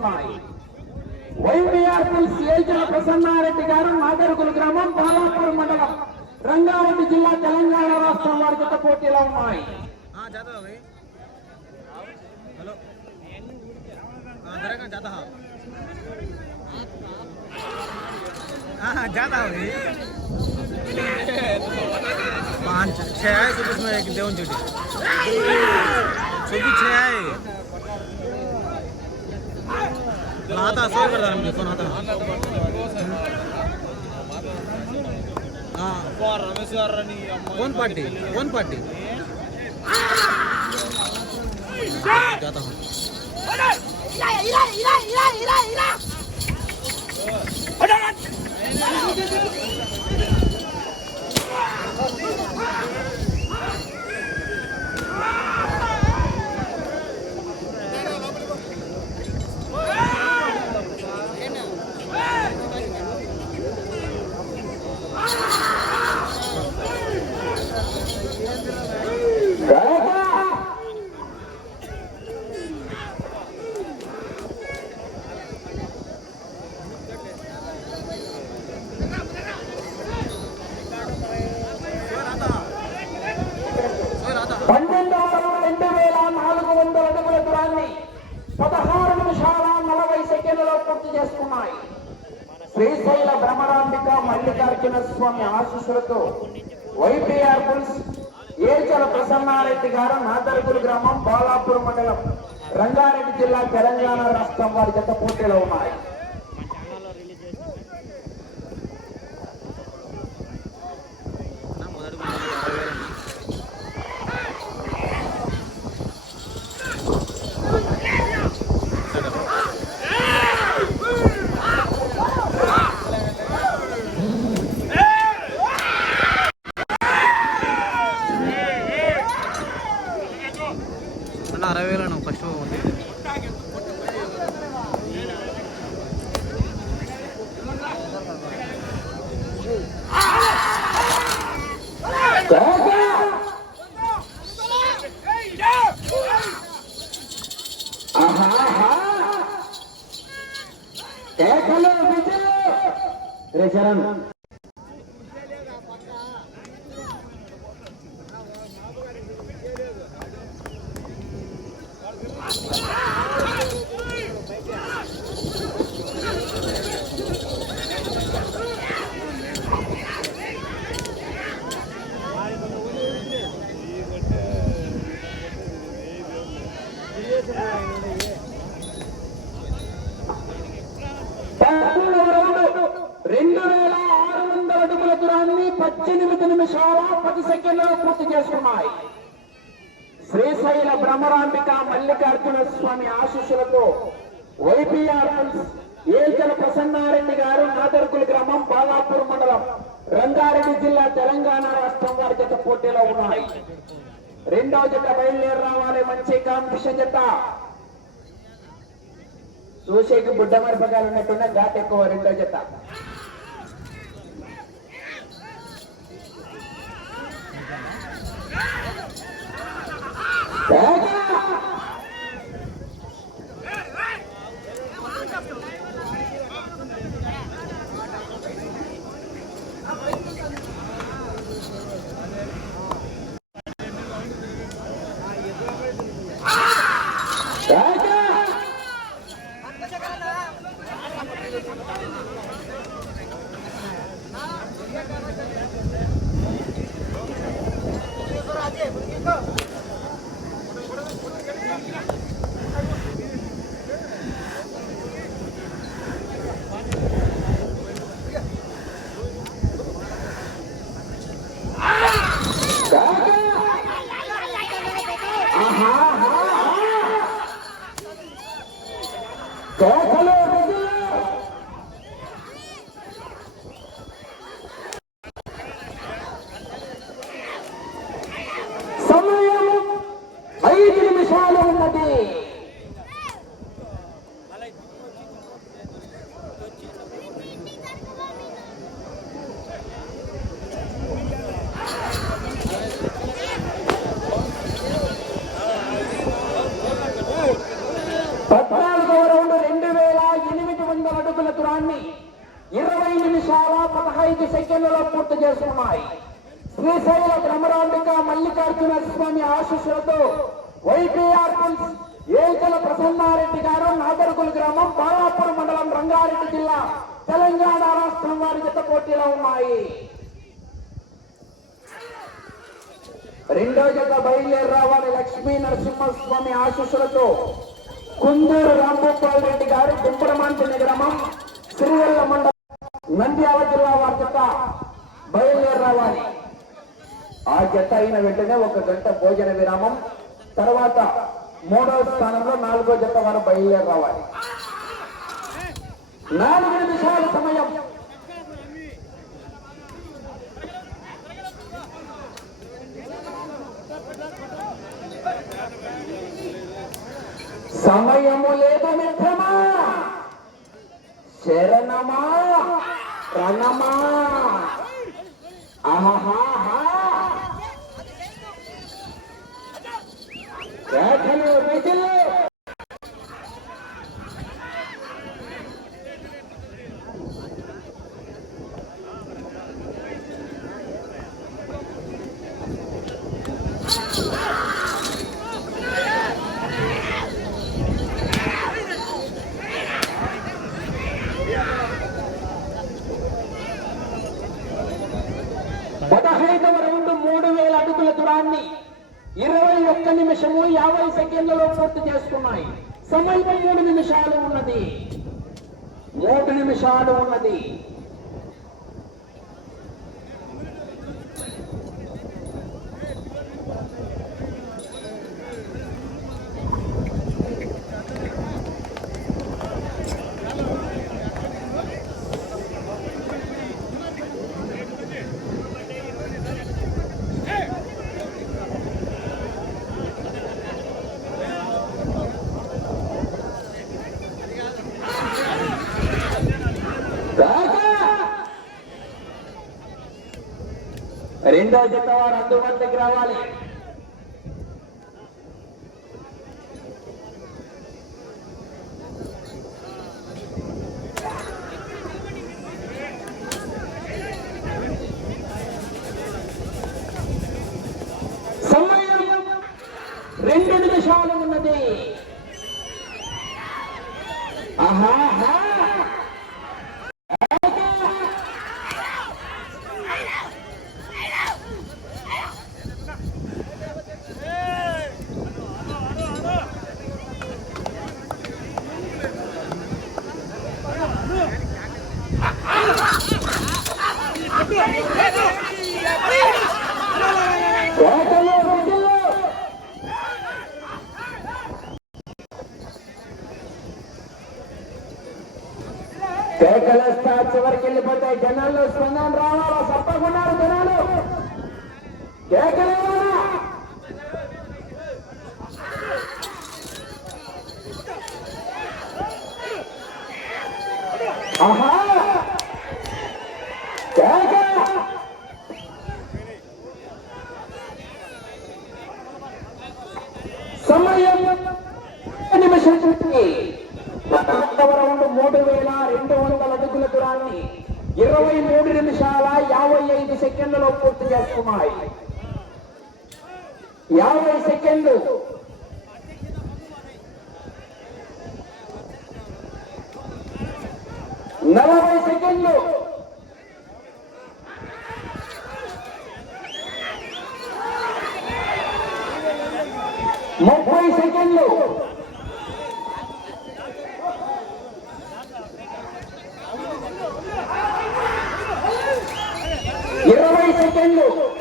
చేసుకున్నాయి YVR pulls ఏజల Prasanna Reddy గారు నాగరుగుల గ్రామం బాలాపూర్ మండలం రంగారెడ్డి జిల్లా తెలంగాణ రాష్ట్రం వారి జత పోటీలో ఉన్నాయి हाँ जाता है भाई हेलो हाँ मेरा कहाँ जाता है हाँ हाँ जाता है भाई पाँच छः आए तो उसमें एक देवन चोटी चौकी छः आए आता सो कर रहा है फोन आता हाँ कौन पार्टी कौन पार्टी जाता हूँ పన్నెండు శ్రీశైల భ్రమరాంబిక మల్లికార్జున స్వామి ఆశీస్సులతో వైపీఆర్ పుల్స్ ఏచల ప్రసన్నారెడ్డి గారు నాదరుగుల గ్రామం బాలాపూర్ మండలం రంగారెడ్డి జిల్లా తెలంగాణ రాష్ట్రం వారి జత పోటీలో ఉన్నాయి বেচারান నిమిషాల పది సెకండ్లలో పూర్తి చేసుకున్నాయి. శ్రీశైల భ్రమరాంబిక మల్లికార్జున స్వామి ఆశీస్సులతో వైపీఆర్ ఏల్చల ప్రసన్నారెడ్డి గారు నాదర్కుల గ్రామం బాలాపూర్ మండలం రంగారెడ్డి జిల్లా తెలంగాణ రాష్ట్రం వారి జత పోటీలో ఉన్నాయి. రెండవ జత బయలుదేరి రావాలి మంచి కాంపిటీషన్ జత. చూసేకి బుడ్డ మిరపకాయలు ఉన్నట్టున్న ఘాట్ ఎక్కువ రెండో జత. তখনও సెకండ్లలో శ్రీశైల భ్రమరాంబిక మల్లికార్జున స్వామి ఆశీస్సులతో వైపీఆర్ ఏకల ప్రసన్నారెడ్డి గారు నాగరకుల గ్రామం బాలాపురం మండలం రంగారెడ్డి జిల్లా తెలంగాణ రాష్ట్రం వారి జత పోటీలో ఉన్నాయి. రెండో జత బయలుదేరి రావాలి లక్ష్మీ నరసింహస్వామి ఆశీస్సులతో కుందూరు రాంగోపాల్ రెడ్డి గారు దుంపరమాంతిని గ్రామం శ్రీవెల్ల మండలం నంద్యాల బయలుదేరి రావాలి. ఆ జత అయిన వెంటనే ఒక గంట భోజన విరామం తర్వాత మూడవ స్థానంలో నాలుగో జత వారు బయలుదేరి రావాలి. నాలుగు నిమిషాల సమయం. సమయము లేదు మిత్రమా. శరణమా ప్రణమా. あの దూరాన్ని ఇరవై ఒక్క నిమిషము యాభై సెకండ్లలో పూర్తి చేసుకున్నాయి. సమయం మూడు నిమిషాలు ఉన్నది. మూడు నిమిషాలు ఉన్నది. రెండో జత వారు అందుబాటులోకి రావాలి సమయం రెండు నిమిషాలు ఉన్నది ఆహాహా కోటలో రోజుల్లో కేకలేస్తా చివరికి వెళ్ళిపోతాయి. జనాల్లో స్పందన రావాలా? తప్పకున్నారు జనాలు. కేకలేవాలా? ఆహా! కేక! సమయం. నిమిషం రౌండ్ మూడు వేల రెండు వందల అడుగుల దూరాన్ని ఇరవై మూడు నిమిషాల యాభై ఐదు సెకండ్లలో పూర్తి చేసుకున్నాయి. యాభై సెకండ్లు. నలభై సెకండ్లు ముప్పై సెకండ్లు ఇరవై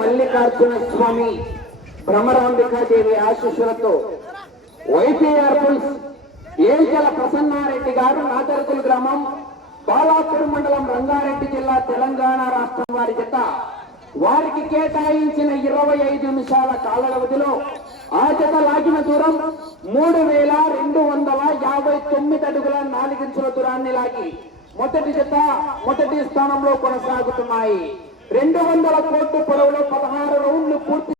మల్లికార్జున స్వామి భ్రమరాంబికాదేవి ఆశీస్సులతో వైపీఆర్ పుల్స్ ఏల్చల ప్రసన్నారెడ్డి గారు నాదర్కుల్ గ్రామం బాలాపూర్ మండలం రంగారెడ్డి జిల్లా తెలంగాణ రాష్ట్రం వారి జత. వారికి కేటాయించిన ఇరవై ఐదు నిమిషాల కాల వ్యవధిలో ఆ జత లాగిన దూరం మూడు వేల రెండు వందల యాభై తొమ్మిది అడుగుల నాలుగించుల దూరాన్ని లాగి మొదటి జత మొదటి స్థానంలో కొనసాగుతున్నాయి. రెండు వందల కోట్ల పొడవులో పదహారు రౌండ్లు పూర్తి